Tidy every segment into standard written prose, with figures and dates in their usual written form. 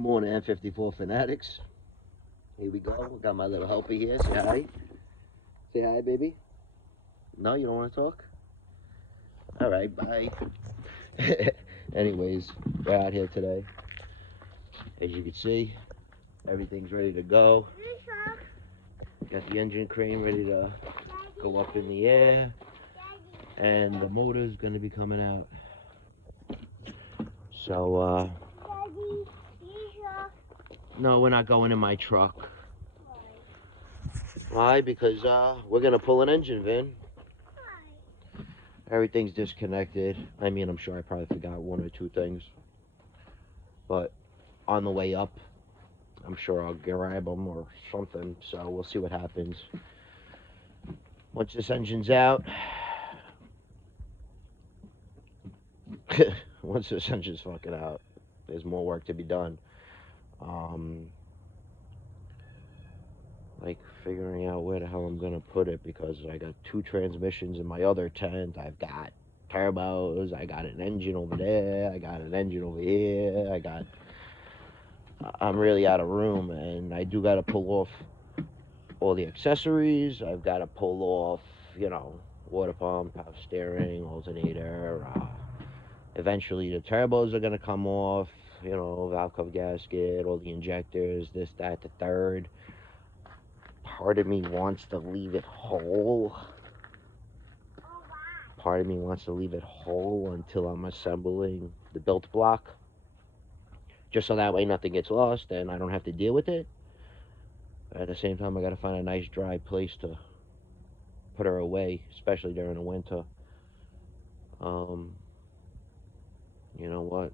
Morning, 54 Fanatics. Here we go. We got my little helper here. Say hi. Say hi, baby. No, you don't want to talk? All right, bye. Anyways, we're out here today. As you can see, everything's ready to go. Got the engine crane ready to go up in the air. And the motor's going to be coming out. So, no, we're not going in my truck. Why? Because we're going to pull an engine, Vin. Everything's disconnected. I mean, I'm sure I probably forgot one or two things. But on the way up, I'm sure I'll grab them or something. So we'll see what happens. Once this engine's out, once this engine's fucking out, there's more work to be done. Like figuring out where the hell I'm gonna put it, because I got two transmissions in my other tent. I've got turbos. I got an engine over there. I got an engine over here. I'm really out of room, and I do gotta pull off all the accessories. I've gotta pull off, water pump, power steering, alternator. Eventually the turbos are gonna come off. Valve cover gasket, all the injectors, this, that, the third. Part of me wants to leave it whole. Part of me wants to leave it whole until I'm assembling the built block. Just so that way nothing gets lost and I don't have to deal with it. At the same time, I gotta find a nice dry place to put her away, especially during the winter. You know what?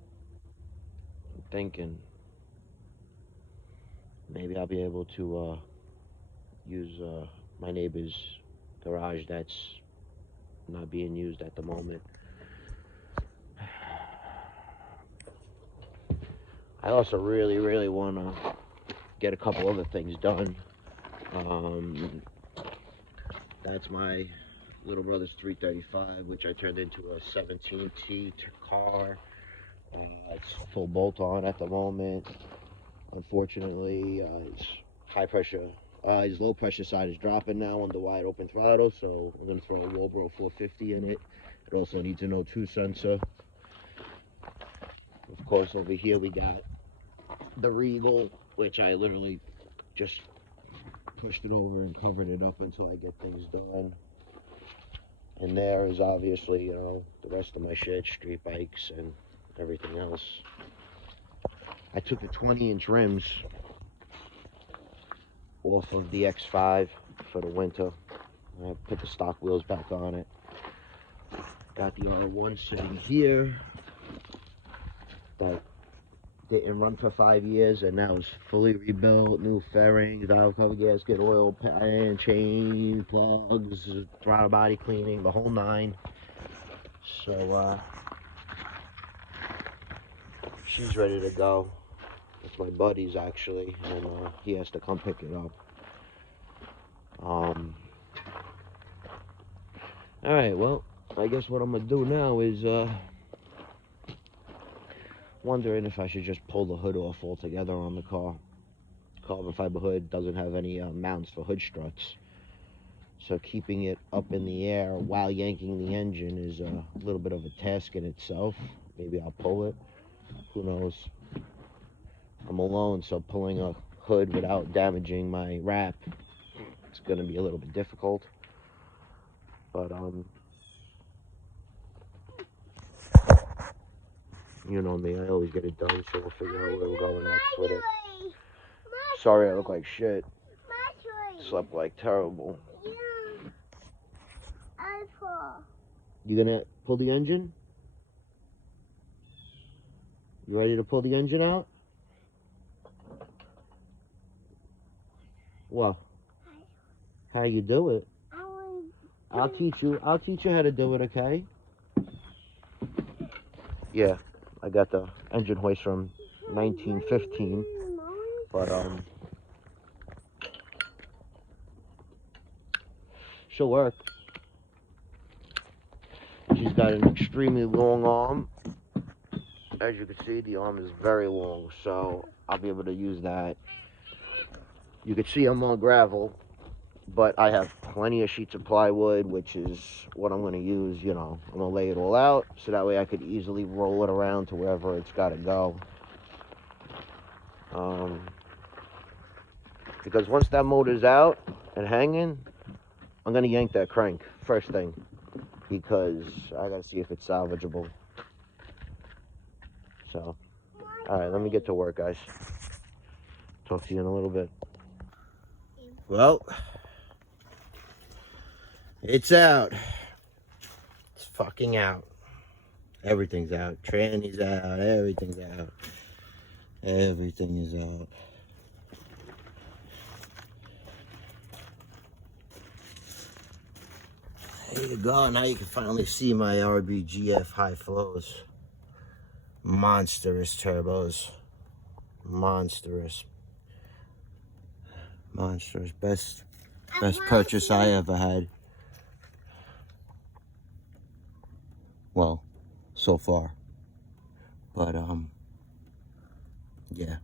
I'm thinking maybe I'll be able to use my neighbor's garage that's not being used at the moment. I also really, really want to get a couple other things done. That's my little brother's 335, which I turned into a 17T car. It's full bolt on at the moment. Unfortunately, it's high pressure. His low pressure side is dropping now on the wide open throttle, so I'm going to throw a Walbro 450 in it. It also needs an O2 sensor. Of course, over here we got the Regal, which I literally just pushed it over and covered it up until I get things done. And there is obviously, the rest of my shit, street bikes and everything else. I took the 20-inch rims off of the X5 for the winter. I put the stock wheels back on it. Got the R1 sitting here that didn't run for 5 years, and now it's fully rebuilt, new fairings, valve cover gasket, oil pan, chain, plugs, throttle body cleaning, the whole nine. So she's ready to go. It's my buddy's actually, and he has to come pick it up. Alright, well, I guess what I'm gonna do now is wondering if I should just pull the hood off altogether on the car. Carbon fiber hood doesn't have any mounts for hood struts, so keeping it up in the air while yanking the engine is a little bit of a task in itself. Maybe I'll pull it, who knows. I'm alone, so pulling a hood without damaging my wrap, it's gonna be a little bit difficult. But you know me, I always get it done, so we'll figure out where we're going next with it. Sorry I look like shit. Slept like terrible. You gonna pull the engine? You ready to pull the engine out? What? How you do it? I'll teach you how to do it, okay? Yeah, I got the engine hoist from 1915, but she'll work. She's got an extremely long arm, As you can see, the arm is very long, so I'll be able to use that. You can see I'm on gravel, but I have plenty of sheets of plywood, which is what I'm going to use. You know, I'm going to lay it all out so that way I could easily roll it around to wherever it's got to go. Because once that motor's out and hanging, I'm going to yank that crank first thing, because I got to see if it's salvageable. So, all right, let me get to work, guys. Talk to you in a little bit. Well, it's out. It's fucking out. Everything's out. Tranny's out. Everything's out. Everything is out. There you go. Now you can finally see my RBGF high flows. Monstrous turbos. Monstrous. Monstrous. Best purchase I ever had. Well, so far. But yeah.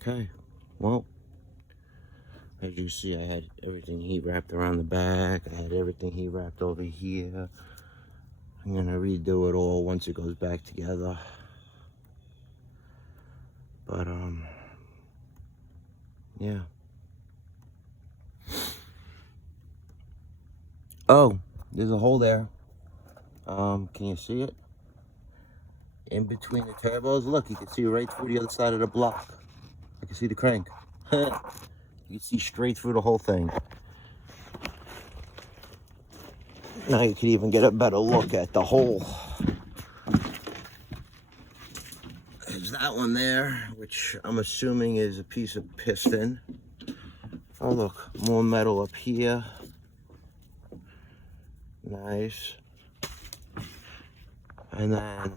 Okay. Well, as you see, I had everything heat wrapped around the back. I had everything heat wrapped over here. I'm gonna redo it all once it goes back together. But yeah. Oh, there's a hole there. Can you see it? In between the turbos, look, you can see right through the other side of the block. I can see the crank. You can see straight through the whole thing. Now you can even get a better look at the hole. There's that one there, which I'm assuming is a piece of piston. Oh look, more metal up here. Nice. And then I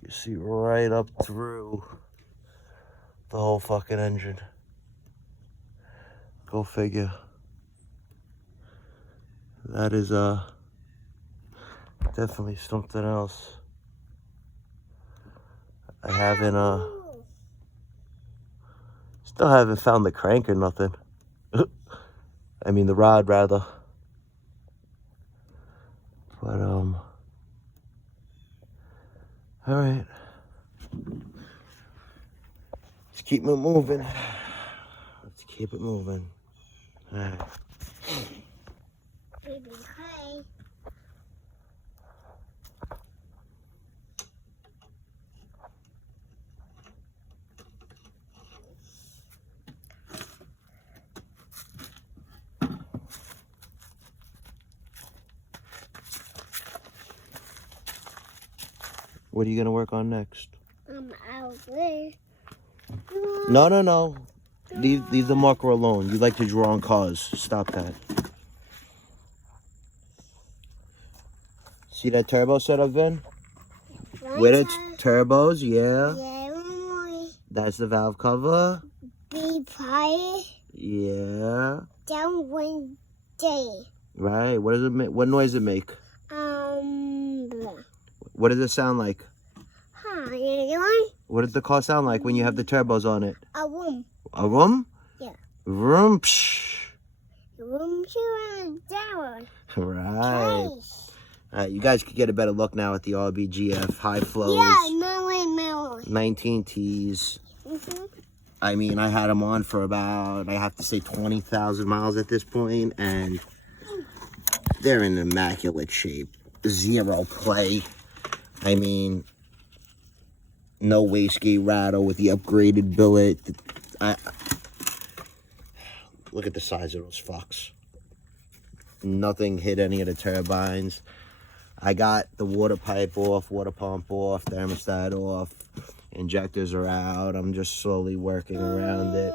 can see right up through the whole fucking engine. Go figure. That is definitely something else. I haven't still haven't found the crank or nothing. I mean the rod rather. But all right. Let's keep it moving. Let's keep it moving. All right. Baby, hi. What are you gonna work on next? Out there. No. Leave the marker alone. You like to draw on cars. Stop that. See that turbo setup, Vin? With its turbos, yeah. Yeah, That's the valve cover. be quiet. Yeah. Down one day. Right. What does it make? What noise does it make? What does it sound like? What does the car sound like when you have the turbos on it? A room. A room? Yeah. Vroom, psh. Room down. Right. You guys could get a better look now at the RBGF high flows. Yeah, melon. 19 Ts. I mean, I had them on for about, I have to say 20,000 miles at this point, and they're in immaculate shape. Zero play. I mean, no wastegate rattle with the upgraded billet. Look at the size of those fucks. Nothing hit any of the turbines. I got the water pipe off, water pump off, thermostat off, injectors are out. I'm just slowly working around it.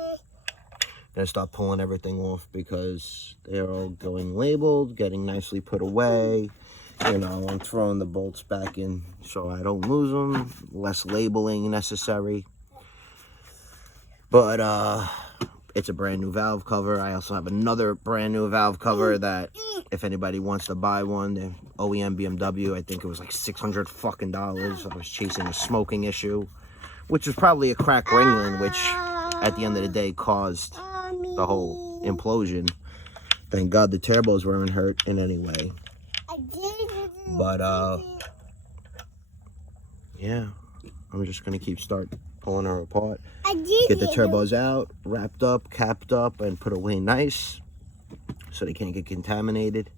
Gonna start pulling everything off because they're all going labeled, getting nicely put away, You know, I'm throwing the bolts back in so I don't lose them. Less labeling necessary. But it's a brand new valve cover. I also have another brand new valve cover that if anybody wants to buy one, the OEM BMW, I think it was like $600 fucking dollars. I was chasing a smoking issue, which was probably a cracked ringling, which at the end of the day caused the whole implosion. Thank God the turbos weren't hurt in any way. But yeah, I'm just gonna start pulling her apart. Get the turbos out, wrapped up, capped up, and put away nice so they can't get contaminated.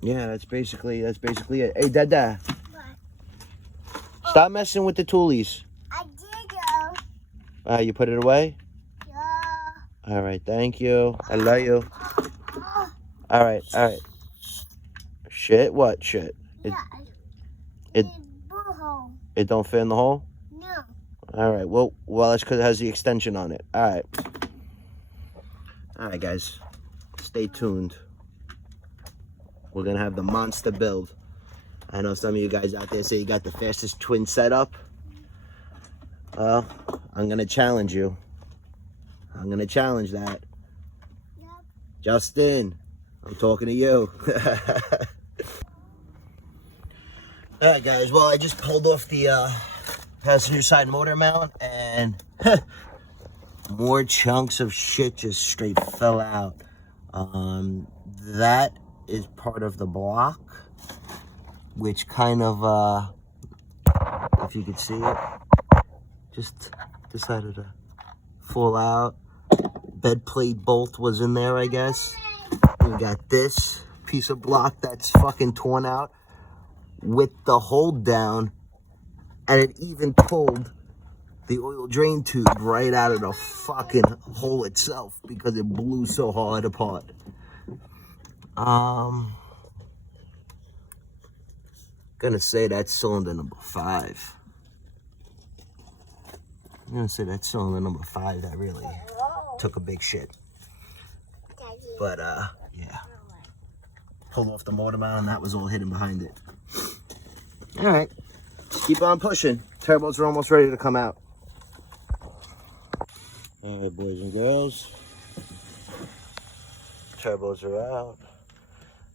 Yeah, that's basically it. Hey, Dada, stop messing with the toolies. I did. You put it away? Yeah. All right, thank you. I love you. All right. Shit? What shit? It don't fit in the hole? No. All right. Well, that's because it has the extension on it. All right, guys. Stay tuned. We're gonna have the monster build. I know some of you guys out there say you got the fastest twin setup. Well, I'm gonna challenge you. I'm gonna challenge that. Yep. Justin, I'm talking to you. All right, guys. Well, I just pulled off the passenger side motor mount, and more chunks of shit just straight fell out. That is part of the block, which kind of, if you could see it, just decided to fall out. Bed plate bolt was in there, I guess. We got this piece of block that's fucking torn out with the hold down, and it even pulled the oil drain tube right out of the fucking hole itself because it blew so hard apart. Gonna say that's cylinder number 5. I'm gonna say that's cylinder number 5 that really took a big shit. But yeah, pulled off the motor mount and that was all hidden behind it. All right, keep on pushing. Turbos are almost ready to come out. All right, boys and girls, turbos are out.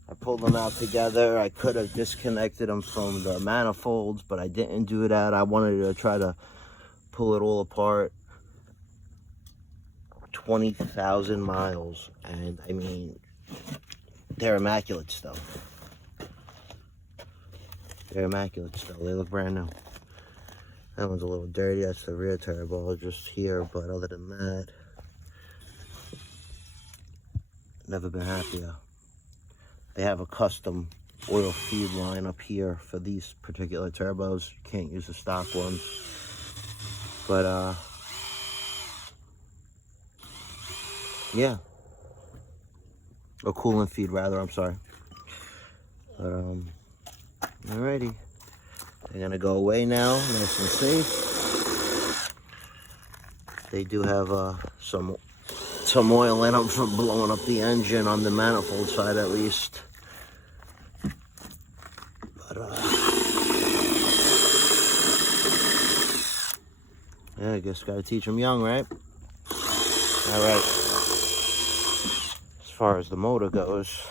I pulled them out together. I could have disconnected them from the manifolds, but I didn't do that. I wanted to try to pull it all apart. 20,000 miles, and I mean, they're immaculate still. They're immaculate still. They look brand new. That one's a little dirty. That's the rear turbo just here, but other than that, never been happier. They have a custom oil feed line up here for these particular turbos. You can't use the stock ones. But yeah. Or coolant feed rather, I'm sorry. But alrighty. They're gonna go away now, nice and safe. They do have some oil in them for blowing up the engine on the manifold side at least. But yeah, I guess gotta teach them young, right? All right. As far as the motor goes,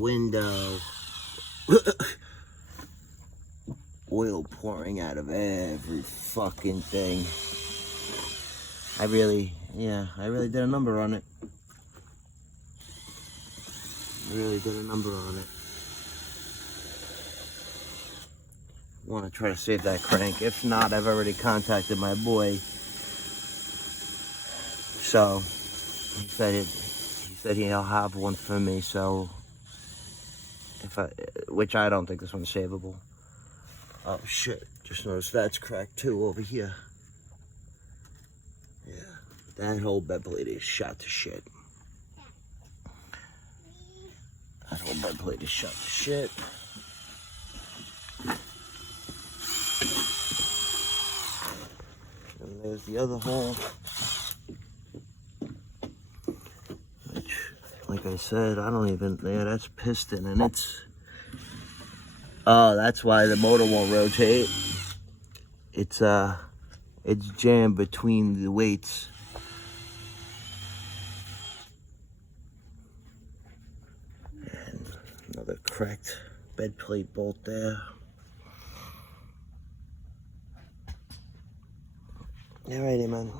window. Oil pouring out of every fucking thing. I really did a number on it. Really did a number on it. Want to try to save that crank. If not, I've already contacted my boy. So he said he'll have one for me. So which I don't think this one's savable. Oh shit! Just noticed that's cracked too over here. Yeah, that whole bed plate is shot to shit. That whole bed plate is shot to shit. There's the other hole, which, like I said, I don't even, yeah, that's piston, and it's, oh, that's why the motor won't rotate. It's jammed between the weights. And another cracked bed plate bolt there. Alrighty, man.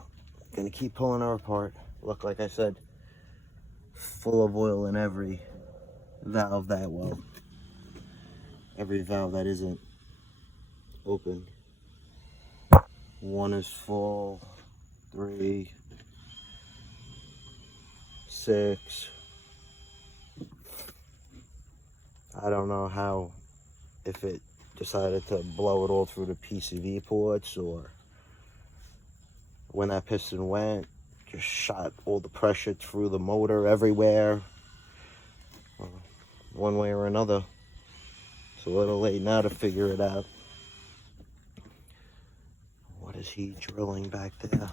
Gonna keep pulling her apart. Look, like I said, full of oil in every valve that, well, every valve that isn't open. One is full, 3, 6. I don't know how, if it decided to blow it all through the PCV ports, or when that piston went, just shot all the pressure through the motor everywhere. One way or another. It's a little late now to figure it out. What is he drilling back there?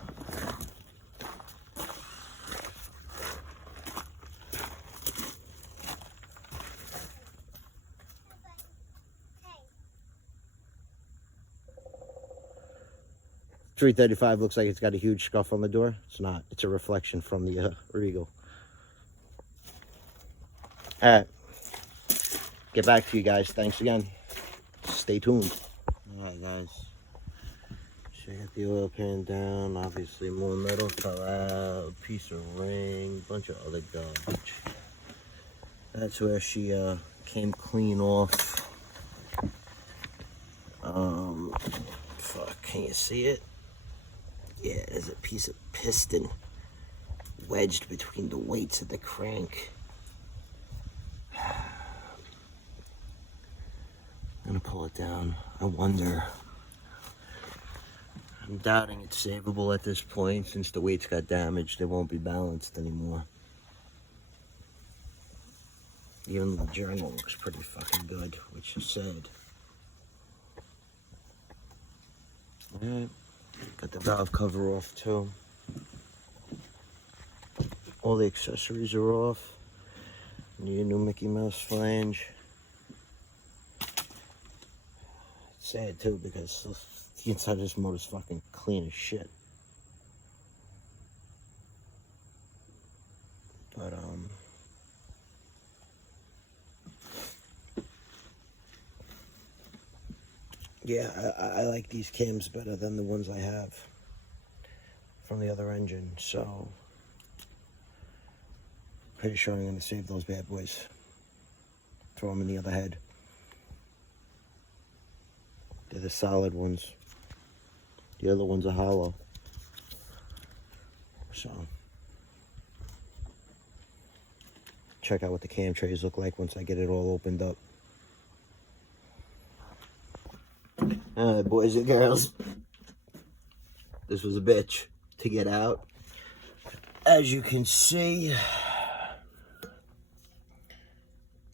.335 looks like it's got a huge scuff on the door. It's not. It's a reflection from the Regal. Alright. Get back to you guys. Thanks again. Stay tuned. Alright, guys. Check the oil pan down. Obviously, more metal fell out. Piece of ring. Bunch of other garbage. That's where she came clean off. Fuck. Can you see it? Yeah, there's a piece of piston wedged between the weights of the crank. I'm gonna pull it down. I wonder. I'm doubting it's savable at this point. Since the weights got damaged, they won't be balanced anymore. Even the journal looks pretty fucking good, which is sad. Alright. Got the valve cover off too. All the accessories are off. Need a new Mickey Mouse flange. It's sad too because the inside of this motor's fucking clean as shit. But yeah, I like these cams better than the ones I have from the other engine, so pretty sure I'm going to save those bad boys. Throw them in the other head. They're the solid ones. The other ones are hollow. So, check out what the cam trays look like once I get it all opened up. Alright, boys and girls. This was a bitch to get out. As you can see,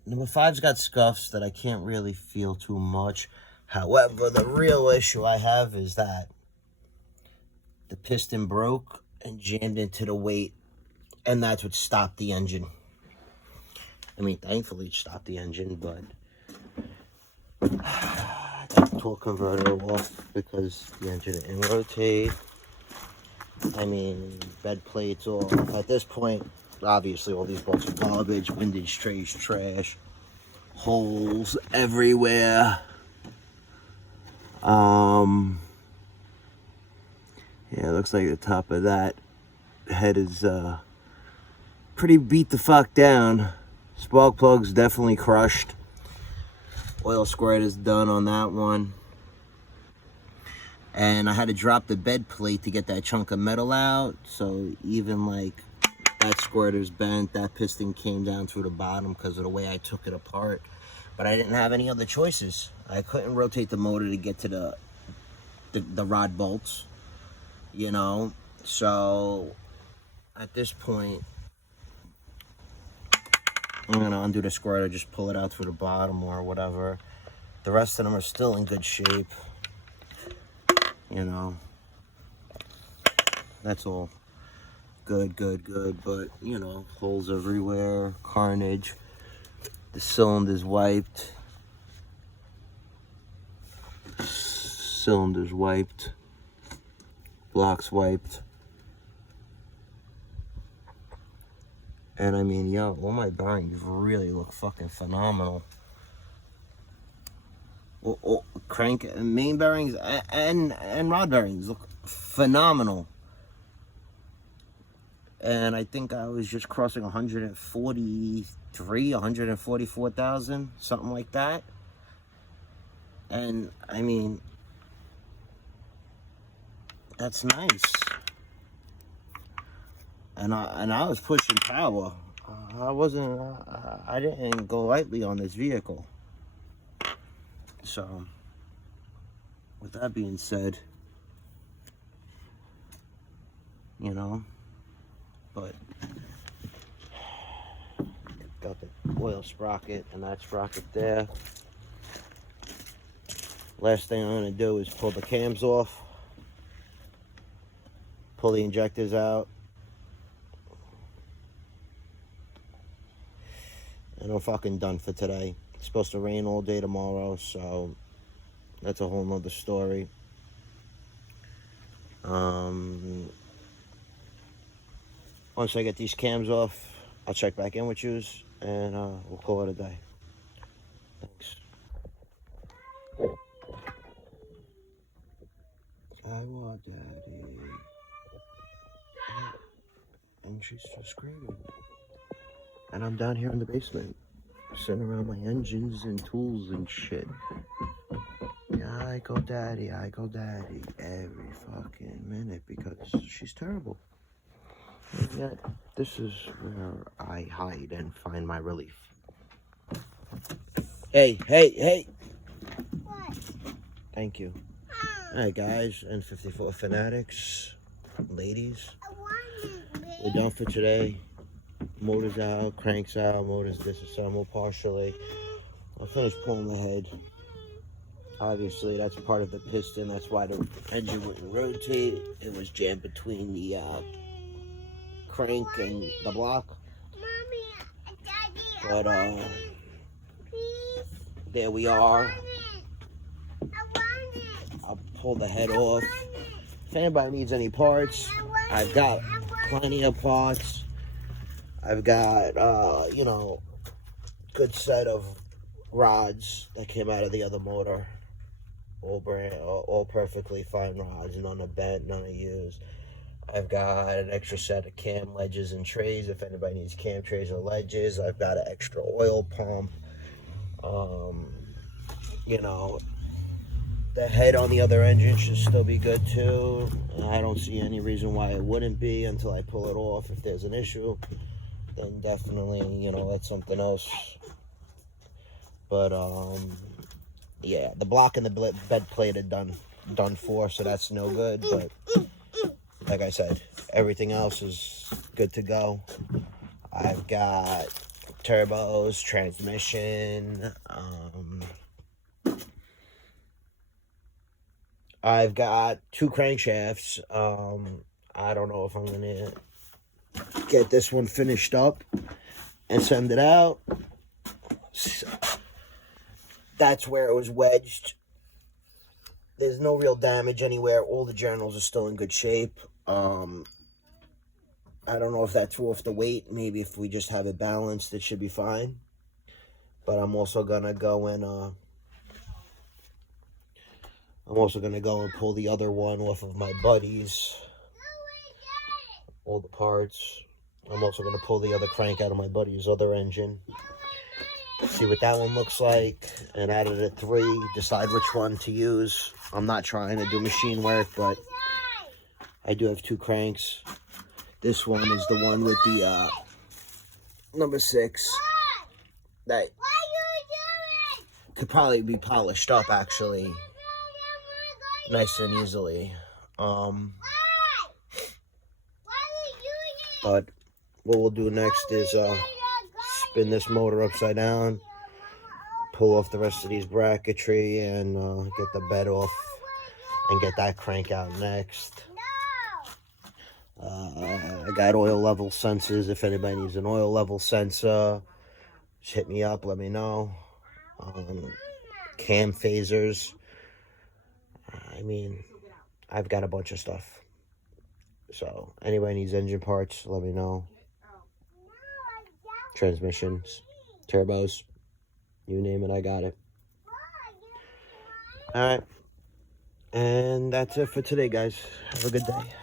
number 5's got scuffs that I can't really feel too much. However, the real issue I have is that the piston broke and jammed into the weight, and that's what stopped the engine. I mean, thankfully it stopped the engine, but I took the torque converter off because the engine didn't rotate. I mean, bed plates off. At this point, obviously all these bolts are garbage, windage trays trash, holes everywhere. Yeah, it looks like the top of that head is pretty beat the fuck down. Spark plug's definitely crushed. Oil squirt is done on that one. And I had to drop the bed plate to get that chunk of metal out. So even like that squirter's bent, that piston came down through the bottom because of the way I took it apart. But I didn't have any other choices. I couldn't rotate the motor to get to the rod bolts, you know. So at this point, I'm gonna undo the squirter, just pull it out through the bottom or whatever. The rest of them are still in good shape, you know. That's all good, but you know, holes everywhere, carnage. The cylinder's wiped. Cylinder's wiped. Blocks wiped. And I mean, yo, all my bearings really look fucking phenomenal. Crank and main bearings and rod bearings look phenomenal. And I think I was just crossing 144,000, something like that. And I mean, that's nice. And I was pushing power. I didn't go lightly on this vehicle. So, with that being said, you know, but got the oil sprocket and that sprocket there. Last thing I'm gonna do is pull the cams off, pull the injectors out, and I'm fucking done for today. It's supposed to rain all day tomorrow, so that's a whole nother story. Once I get these cams off, I'll check back in with yous, and we'll call it a day. Thanks. I want daddy. And she's just screaming. And I'm down here in the basement, sitting around my engines and tools and shit. Yeah, I go daddy every fucking minute because she's terrible. And yet, this is where I hide and find my relief. Hey! What? Thank you. Alright guys, N54 fanatics, ladies, I want it, babe. we're done for today. Motor's out, cranks out, motor's disassembled partially. I finished pulling the head. Obviously, that's part of the piston. That's why the engine wouldn't rotate. It was jammed between the crank and the block. Mommy, Daddy, But please. there we I are. want it. I'll pull the head off. If anybody needs any parts, I've got plenty of parts. I've got, you know, good set of rods that came out of the other motor. All perfectly fine rods, none are bent, none are used. I've got an extra set of cam ledges and trays if anybody needs cam trays or ledges. I've got an extra oil pump. You know, the head on the other engine should still be good too. I don't see any reason why it wouldn't be until I pull it off. If there's an issue, then definitely, you know, that's something else. But yeah, the block and the bed plate are done for, so that's no good. But like I said, everything else is good to go. I've got turbos, transmission. I've got 2 crankshafts. I don't know if I'm gonna get this one finished up and send it out. So, that's where it was wedged. There's no real damage anywhere. All the journals are still in good shape. I don't know if that threw off the weight. Maybe if we just have it balanced, it should be fine. But I'm also gonna go and pull the other one off of my buddies. All the parts. I'm also gonna pull the other crank out of my buddy's other engine. See what that one looks like, and out of the 3, decide which one to use. I'm not trying to do machine work, but I do have 2 cranks. This one is the one with the number 6 that could probably be polished up actually nice and easily. But what we'll do next is spin this motor upside down, pull off the rest of these bracketry, and get the bed off and get that crank out next. I got oil level sensors. If anybody needs an oil level sensor, just hit me up, let me know. Cam phasers. I mean, I've got a bunch of stuff. So, anybody needs engine parts, let me know. Transmissions, turbos, you name it, I got it. Alright. And that's it for today, guys. Have a good day.